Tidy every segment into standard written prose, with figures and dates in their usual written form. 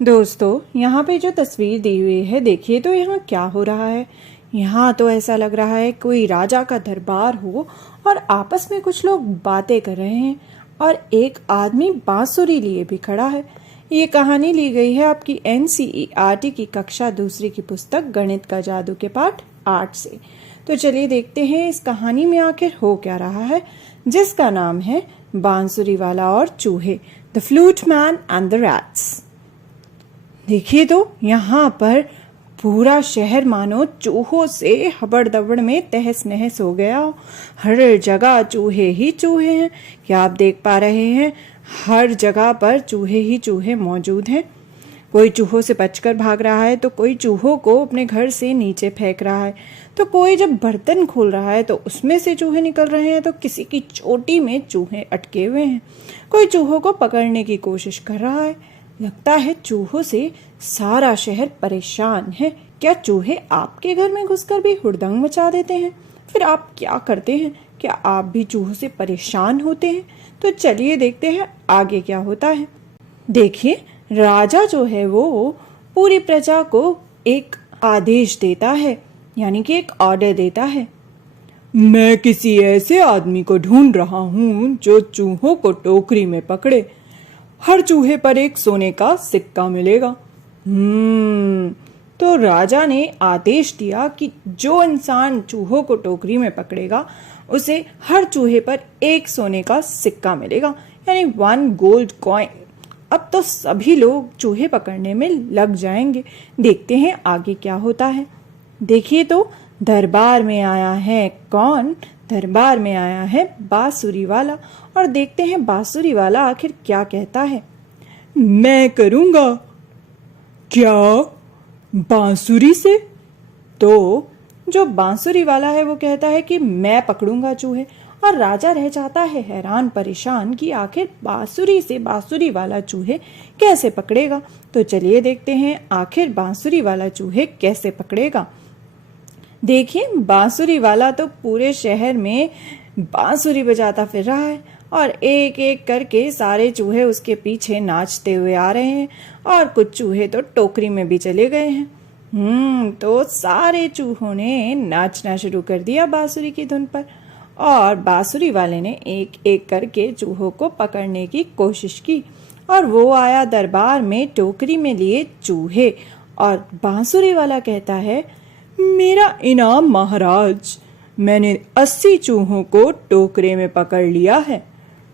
दोस्तों, यहाँ पे जो तस्वीर दी हुई है, देखिए तो यहाँ क्या हो रहा है। यहाँ तो ऐसा लग रहा है कोई राजा का दरबार हो और आपस में कुछ लोग बातें कर रहे हैं और एक आदमी बांसुरी लिए भी खड़ा है। ये कहानी ली गई है आपकी NCERT की कक्षा दूसरी की पुस्तक गणित का जादू के पाठ 8 से। तो चलिए देखते हैं इस कहानी में आखिर हो क्या रहा है, जिसका नाम है बांसुरी वाला और चूहे, the flute man and the rats. देखिए तो यहाँ पर पूरा शहर मानो चूहों से हबड़-दबड़ में तहस नहस हो गया। हर जगह चूहे ही चूहे हैं। क्या आप देख पा रहे हैं? हर जगह पर चूहे ही चूहे मौजूद हैं। कोई चूहों से बचकर भाग रहा है तो कोई चूहों को अपने घर से नीचे फेंक रहा है, तो कोई जब बर्तन खोल रहा है तो उसमें से चूहे निकल रहे हैं, तो किसी की चोटी में चूहे अटके हुए हैं। कोई चूहों को पकड़ने की कोशिश कर रहा है। लगता है चूहों से सारा शहर परेशान है। क्या चूहे आपके घर में घुसकर भी हुड़दंग मचा देते हैं? फिर आप क्या करते हैं? क्या आप भी चूहों से परेशान होते हैं? तो चलिए देखते हैं आगे क्या होता है। देखिए, राजा जो है वो पूरी प्रजा को एक आदेश देता है, यानी कि एक ऑर्डर देता है। मैं किसी ऐसे आदमी को ढूंढ रहा हूँ जो चूहों को टोकरी में पकड़े। हर चूहे पर एक सोने का सिक्का मिलेगा। तो राजा ने आदेश दिया कि जो इंसान चूहों को टोकरी में पकड़ेगा उसे हर चूहे पर एक सोने का सिक्का मिलेगा, यानी 1 गोल्ड कॉइन। अब तो सभी लोग चूहे पकड़ने में लग जाएंगे। देखते हैं आगे क्या होता है। देखिए तो दरबार में आया है कौन? दरबार में आया है बांसुरी वाला, और देखते हैं बांसुरी वाला आखिर क्या कहता है। मैं करूंगा। क्या? बांसुरी से? तो जो बांसुरी वाला है वो कहता है कि मैं पकड़ूंगा चूहे, और राजा रह जाता है हैरान परेशान कि आखिर बांसुरी से बांसुरी वाला चूहे कैसे पकड़ेगा। तो चलिए देखते हैं आखिर बांसुरी वाला चूहे कैसे पकड़ेगा। देखिए, बांसुरी वाला तो पूरे शहर में बांसुरी बजाता फिर रहा है और एक एक करके सारे चूहे उसके पीछे नाचते हुए आ रहे हैं, और कुछ चूहे तो टोकरी में भी चले गए हैं। तो सारे चूहों ने नाचना शुरू कर दिया बांसुरी की धुन पर, और बांसुरी वाले ने एक एक करके चूहों को पकड़ने की कोशिश की, और वो आया दरबार में टोकरी में लिए चूहे। और बांसुरी वाला कहता है, मेरा इनाम महाराज, मैंने 80 चूहों को टोकरे में पकड़ लिया है,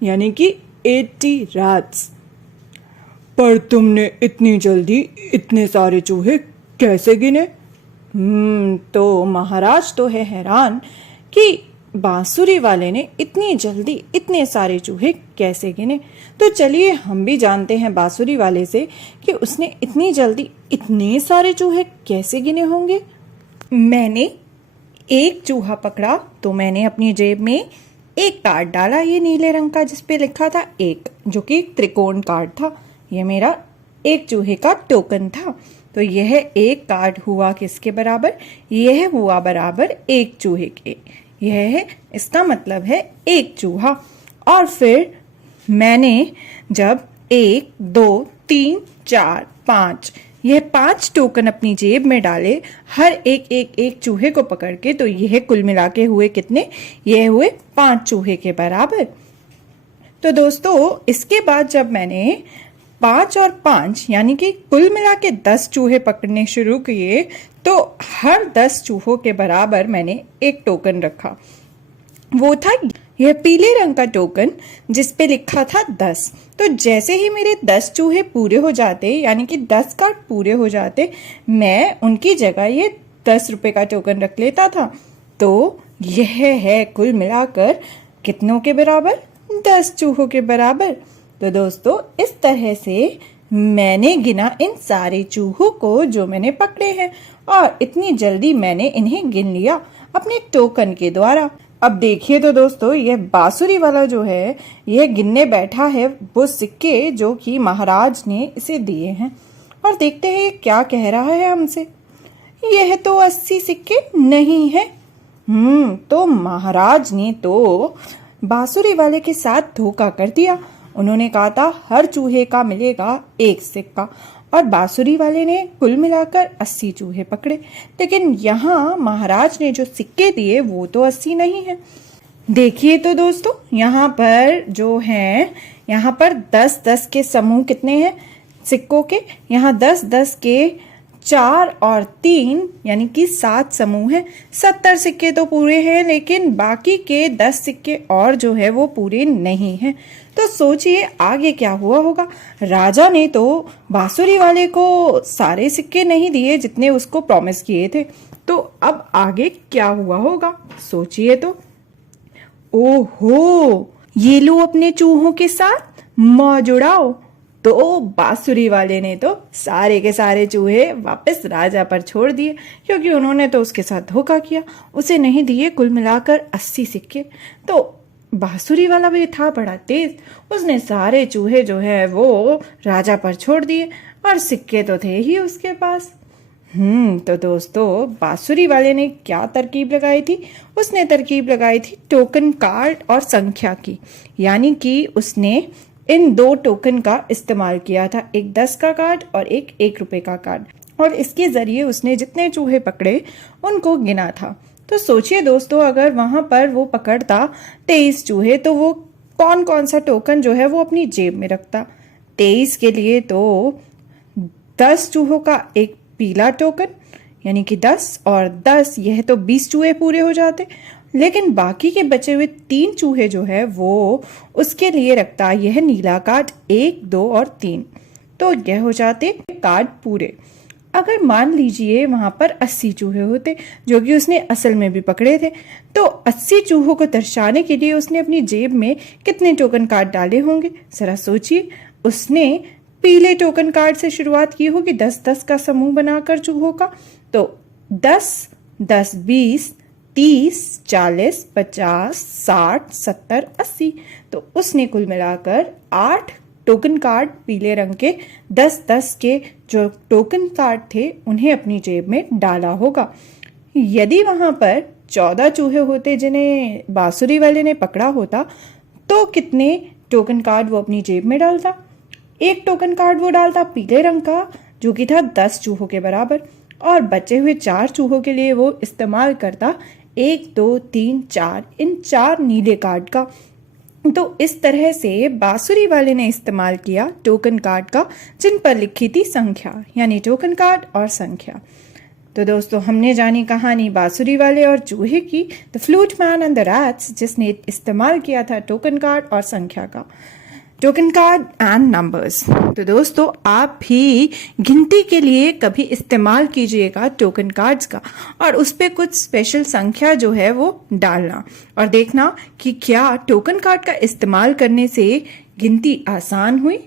यानी कि 80 रैट्स। पर तुमने इतनी जल्दी इतने सारे चूहे कैसे गिने? तो महाराज तो है हैरान कि बांसुरी वाले ने इतनी जल्दी इतने सारे चूहे कैसे गिने। तो चलिए हम भी जानते हैं बांसुरी वाले से कि उसने इतनी जल्दी इतने सारे चूहे कैसे गिने होंगे। मैंने एक चूहा पकड़ा तो मैंने अपनी जेब में एक कार्ड डाला, ये नीले रंग का, जिसपे लिखा था 1, जो कि त्रिकोण कार्ड था। यह मेरा एक चूहे का टोकन था। तो यह एक कार्ड हुआ किसके बराबर? यह हुआ बराबर एक चूहे के। यह है, इसका मतलब है एक चूहा। और फिर मैंने जब 1, 2, 3, 4, 5 यह 5 टोकन अपनी जेब में डाले, हर एक चूहे को पकड़ के, तो यह कुल मिला के हुए कितने? यह हुए 5 चूहे के बराबर। तो दोस्तों, इसके बाद जब मैंने 5 और 5 यानी कि कुल मिला के 10 चूहे पकड़ने शुरू किए, तो हर 10 चूहों के बराबर मैंने एक टोकन रखा। वो था यह पीले रंग का टोकन जिसपे लिखा था 10। तो जैसे ही मेरे 10 चूहे पूरे हो जाते, यानी कि 10 कार्ड पूरे हो जाते, मैं उनकी जगह ये 10 रुपए का टोकन रख लेता था। तो यह है कुल मिलाकर कितनों के बराबर? 10 चूहों के बराबर। तो दोस्तों, इस तरह से मैंने गिना इन सारे चूहों को जो मैंने पकड़े हैं, और इतनी जल्दी मैंने इन्हें गिन लिया अपने टोकन के द्वारा। अब देखिए तो दोस्तों, यह बांसुरी वाला जो है यह गिनने बैठा है वो सिक्के जो कि महाराज ने इसे दिए हैं, और देखते हैं क्या कह रहा है हमसे। यह तो 80 सिक्के नहीं है। तो महाराज ने तो बांसुरी वाले के साथ धोखा कर दिया। उन्होंने कहा था हर चूहे का मिलेगा एक सिक्का, और बांसुरी वाले ने कुल मिलाकर 80 चूहे पकड़े। लेकिन यहाँ महाराज ने जो सिक्के दिए वो तो 80 नहीं है। देखिए तो दोस्तों, यहाँ पर जो है, यहाँ पर 10-10 के समूह कितने हैं सिक्कों के? यहाँ 10-10 के 4 और 3 यानी कि 7 समूह हैं। 70 सिक्के तो पूरे हैं, लेकिन बाकी के 10 सिक्के और जो है वो पूरे नहीं हैं। तो सोचिए आगे क्या हुआ होगा। राजा ने तो बांसुरी वाले को सारे सिक्के नहीं दिए जितने उसको प्रॉमिस किए थे। तो अब आगे क्या हुआ होगा, सोचिए तो। ओहो, ये लो अपने चूहों के साथ मौज उड़ाओ। तो बांसुरी वाले ने तो सारे के सारे चूहे वापस राजा पर छोड़ दिए, क्योंकि उन्होंने तो उसके साथ धोखा किया। उसे नहीं दिए कुल मिलाकर 80 सिक्के। तो बांसुरी वाला भी था बड़ा तेज, उसने सारे चूहे जो है वो राजा पर छोड़ दिए और सिक्के तो थे ही उसके पास। तो दोस्तों, बांसुरी वाले ने क्या तरकीब लगाई थी? उसने तरकीब लगाई थी टोकन कार्ड और संख्या की। यानी कि उसने इन 2 टोकन का इस्तेमाल किया था, एक 10 का कार्ड और एक 1 रुपए का कार्ड, और इसके जरिए उसने जितने चूहे पकड़े उनको गिना था। तो सोचिए दोस्तों, अगर वहां पर वो पकड़ता 23 चूहे तो वो कौन कौन सा टोकन जो है वो अपनी जेब में रखता। 23 के लिए तो 10 चूहों का एक पीला टोकन यानी कि 10 और 10, यह तो 20 चूहे पूरे हो जाते। लेकिन बाकी के बचे हुए 3 चूहे जो है वो उसके लिए रखता यह नीला कार्ड 1, 2 और 3। तो यह हो जाते कार्ड पूरे। अगर मान लीजिए वहां पर 80 चूहे होते जो कि उसने असल में भी पकड़े थे, तो 80 चूहों को दर्शाने के लिए उसने अपनी जेब में कितने टोकन कार्ड डाले होंगे, जरा सोचिए। उसने पीले टोकन कार्ड से शुरुआत की होगी 10-10 का समूह बनाकर चूहों का। तो 10, 10, 20, 30, 40, 50, 60, 70, 80। तो उसने कुल मिलाकर 8 टोकन कार्ड पीले रंग के 10-10 के जो टोकन कार्ड थे उन्हें अपनी जेब में डाला होगा। यदि वहां पर 14 चूहे होते जिन्हें बांसुरी वाले ने पकड़ा होता, तो कितने टोकन कार्ड वो अपनी जेब में डालता? 1 टोकन कार्ड वो डालता पीले रंग का, जो कि था 10 चूहों के बराबर, और बचे हुए 4 चूहों के लिए वो इस्तेमाल करता 1, 2, 3, 4 इन 4 नीले कार्ड का। तो इस तरह से बांसुरी वाले ने इस्तेमाल किया टोकन कार्ड का जिन पर लिखी थी संख्या, यानी टोकन कार्ड और संख्या। तो दोस्तों, हमने जानी कहानी बांसुरी वाले और चूहे की, the flute man and the rats, जिसने इस्तेमाल किया था टोकन कार्ड और संख्या का, टोकन कार्ड एंड नंबर्स। तो दोस्तों, आप भी गिनती के लिए कभी इस्तेमाल कीजिएगा टोकन कार्ड्स का, और उस पे कुछ स्पेशल संख्या जो है वो डालना, और देखना कि क्या टोकन कार्ड का इस्तेमाल करने से गिनती आसान हुई